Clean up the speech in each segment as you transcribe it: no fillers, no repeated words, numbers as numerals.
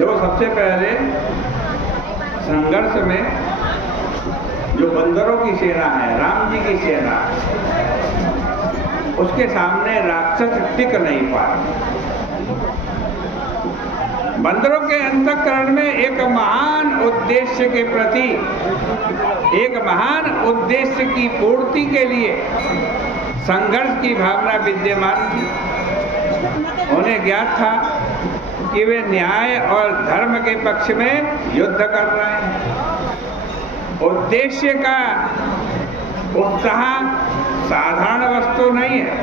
जो सबसे पहले संघर्ष में जो बंदरों की सेना है, राम जी की सेना, उसके सामने राक्षस टिक नहीं पाए। बंदरों के अंतःकरण में एक महान उद्देश्य के प्रति, एक महान उद्देश्य की पूर्ति के लिए संघर्ष की भावना विद्यमान थी। उन्हें ज्ञात था कि वे न्याय और धर्म के पक्ष में युद्ध कर रहे हैं। उद्देश्य का उत्साह साधारण वस्तु नहीं है।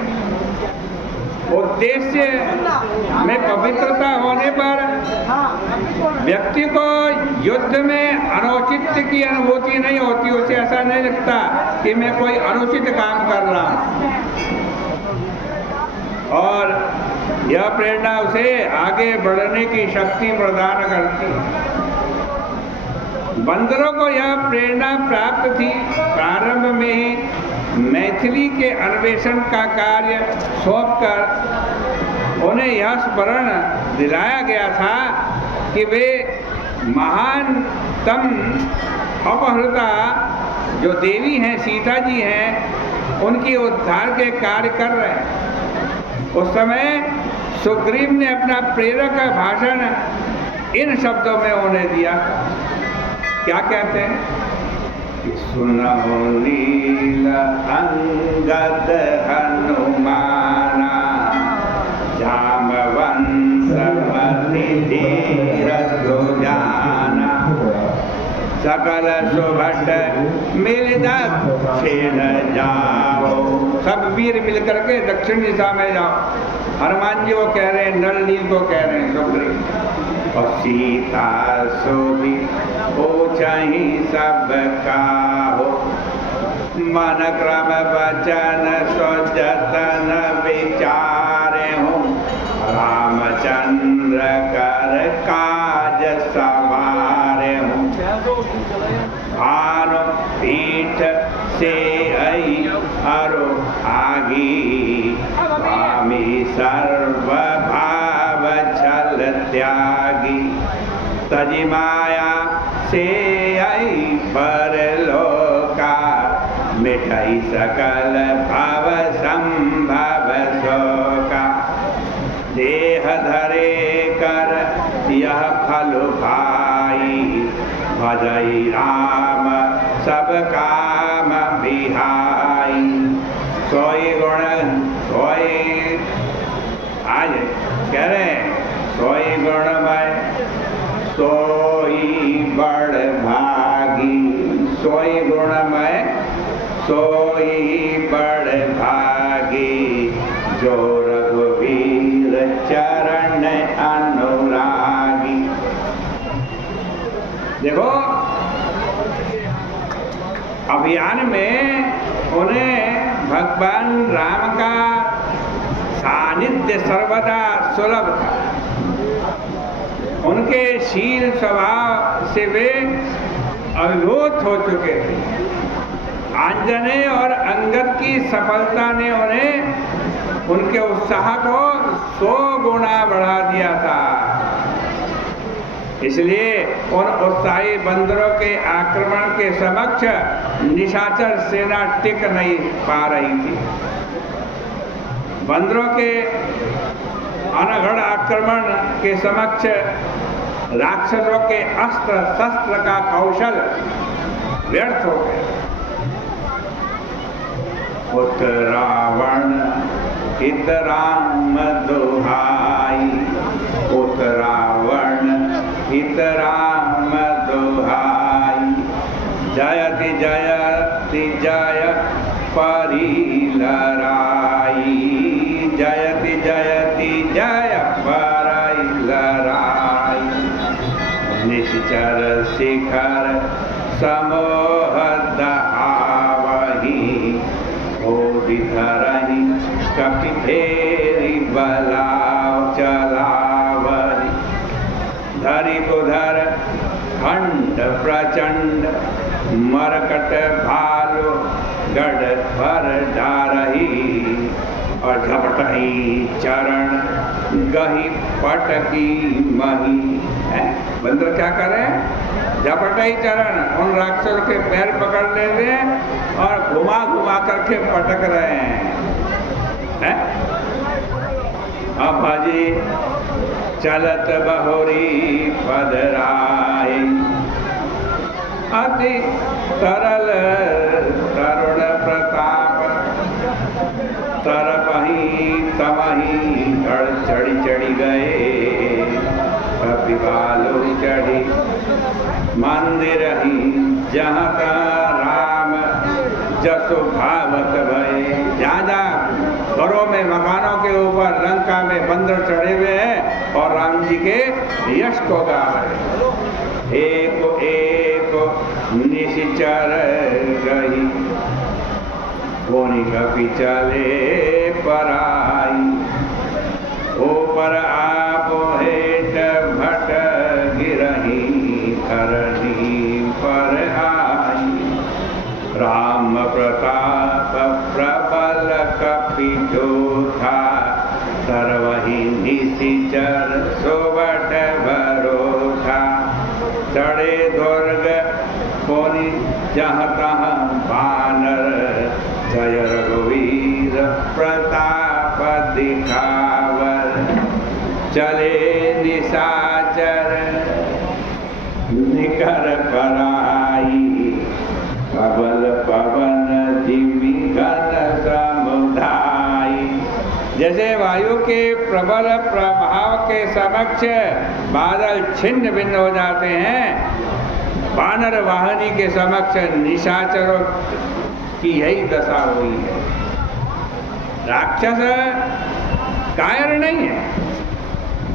उद्देश्य में पवित्रता होने पर व्यक्ति को युद्ध में अनुचित की अनुभूति नहीं होती। उसे ऐसा नहीं लगता कि मैं कोई अनुचित काम कर रहा हूं, और यह प्रेरणा उसे आगे बढ़ने की शक्ति प्रदान करती है। बंदरों को यह प्रेरणा प्राप्त थी। प्रारंभ में ही मैथिली के अन्वेषण का कार्य सौंपकर उन्हें यह स्मरण दिलाया गया था कि वे महानतम अपहृता जो देवी हैं, सीता जी हैं, उनके उद्धार के कार्य कर रहे हैं। उस समय सुग्रीव ने अपना प्रेरक भाषण इन शब्दों में उन्हें दिया। क्या कहते हैं? सुनो लीला अंगद हनुमाना, जामवंत मति धीर सुजाना, सकल सुभट मिल दक्षिण जाओ। सब वीर मिलकर के दक्षिण दिशा में जाओ। हनुमान जी वो कह रहे हैं, नल नील को कह रहे हैं सुग्रीव। और सीता सोभी पूछहि सब काहू, मन क्रम वचन सो जतन विचारे हूँ, रामचंद्र कर काज सवारे हूँ। भानु पीठ से आई अरु आगी, स्वामी सर्व भाव छल त्यागी। तजी माया से आई परलोका, मिटाई सकल भव संभव शोका। देह धरे कर यह फल भाई, भजई राम सब काम बिहाई। सोई गुण सोई, आज कह रहे हैं, सोई गुणमय सोई बड़ भागी। सोई गुणमय सोई बड़ भागी, जो रघुवीर चरण अनुरागी। देखो, अभियान में उन्हें भगवान राम का सानिध्य सर्वदा सुलभ था। उनके शील स्वभाव से वे अभिभूत हो चुके थे। आंजनेय और अंगद की सफलता ने उन्हें, उनके उत्साह को 100 गुना बढ़ा दिया था। इसलिए उन उत्साही बंदरों के आक्रमण के समक्ष निशाचर सेना टिक नहीं पा रही थी। बंदरों के अनगढ़ आक्रमण के समक्ष राक्षसों के अस्त्र शस्त्र का कौशल व्यर्थ हो गया। उत रावण हित राम दुहाई, उत रावण हित राम दुहाई। जयति जयति जय परी लराई, जयति जयति जय परी लराई। निश्चर शिखर समोह दहावही, ओदि धरहि कपि फेरि बलाव चलावहि। धरि बुधर खंड प्रचंड, मरकट भालु गढ़ पर डारही। और झपटही चरण गही पटकी मही। बंदर क्या कर रहे हैं? झपटाई चरण उन राक्षसों के पैर पकड़ ले रहे हैं और घुमा घुमा करके पटक रहे हैं। अब भाजी चलत बहुरी पदराई, अति तरल तरुण प्रताप, तरपही तमही धड़ चढ़ी गए, कपिबालो चढ़ी मंदिर ही जहाँ राम जसो भावत भय। जहाँ घरों में मकानों के ऊपर लंका में बंदर चढ़े हुए हैं और राम जी के यश को गा रहे। एक एक निशिचर गई, कोनी कपि चले पराई, ऊपर आप हेठ भट गिरही, धरनी पर आई। राम प्रताप प्रबल कपि जोधा, सर्वहि निशिचर सोबत भरोसा। चढ़े दुर्ग कोनि जहाँ तहाँ बानर, जय रघुवीर प्रताप दिखावर। चले निशाचर निकर पराई, प्रबल पवन जिमि घन समुदाई। जैसे वायु के प्रबल प्रभाव के समक्ष बादल छिन्न भिन्न हो जाते हैं, वानर वाहिनी के समक्ष निशाचरों की यही दशा हुई है। राक्षस कायर नहीं है,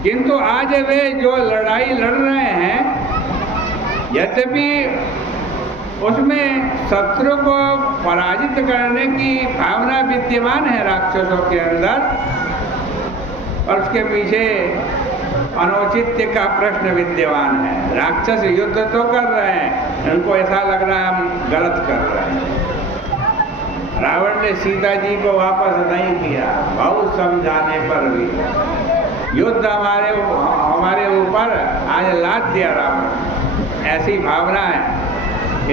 किंतु आज वे जो लड़ाई लड़ रहे हैं, यद्यपि उसमें शत्रु को पराजित करने की भावना विद्यमान है राक्षसों के अंदर, और उसके पीछे अनौचित्य का प्रश्न विद्यमान है। राक्षस युद्ध तो कर रहे हैं, उनको ऐसा लग रहा है हम गलत कर रहे हैं। रावण ने सीता जी को वापस नहीं किया, बहुत समझाने पर भी। युद्ध हमारे ऊपर आज लाद दिया रावण, ऐसी भावना है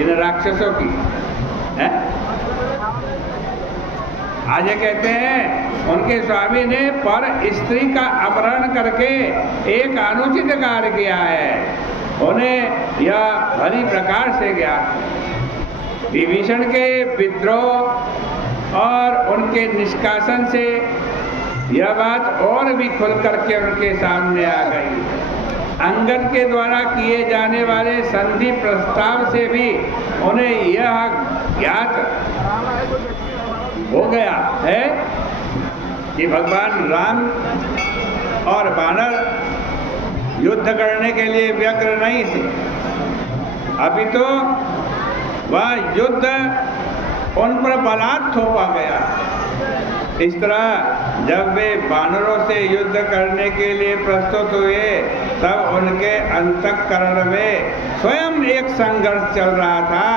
इन राक्षसों की है? आज ये कहते हैं उनके स्वामी ने पर स्त्री का अपहरण करके एक अनुचित कार्य किया है, उन्हें यह भली प्रकार से ज्ञात। विभीषण के विद्रोह और उनके निष्कासन से यह बात और भी खुल करके उनके सामने आ गई। अंगद के द्वारा किए जाने वाले संधि प्रस्ताव से भी उन्हें यह ज्ञात हो गया है कि भगवान राम और वानर युद्ध करने के लिए व्यग्र नहीं थे, अभी तो वह युद्ध उन पर बलात् थोपा गया। इस तरह जब वे वानरों से युद्ध करने के लिए प्रस्तुत हुए, तब उनके अंतःकरण में स्वयं एक संघर्ष चल रहा था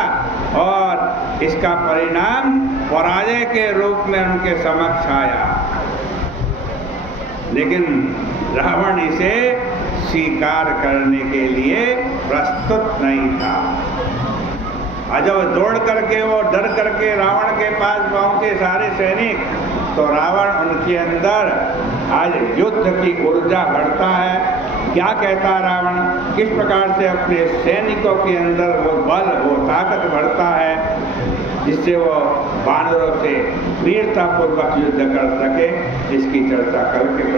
और इसका परिणाम पराजय के रूप में उनके समक्ष आया। लेकिन रावण इसे स्वीकार करने के लिए प्रस्तुत नहीं था। और जब दौड़ करके वो डर करके रावण के पास पहुंचे सारे सैनिक, तो रावण उनके अंदर आज युद्ध की ऊर्जा बढ़ता है। क्या कहता रावण, किस प्रकार से अपने सैनिकों के अंदर वो बल, वो ताकत बढ़ता है, जिससे वो वानरों से वीरतापूर्वक युद्ध कर सके, इसकी चर्चा करके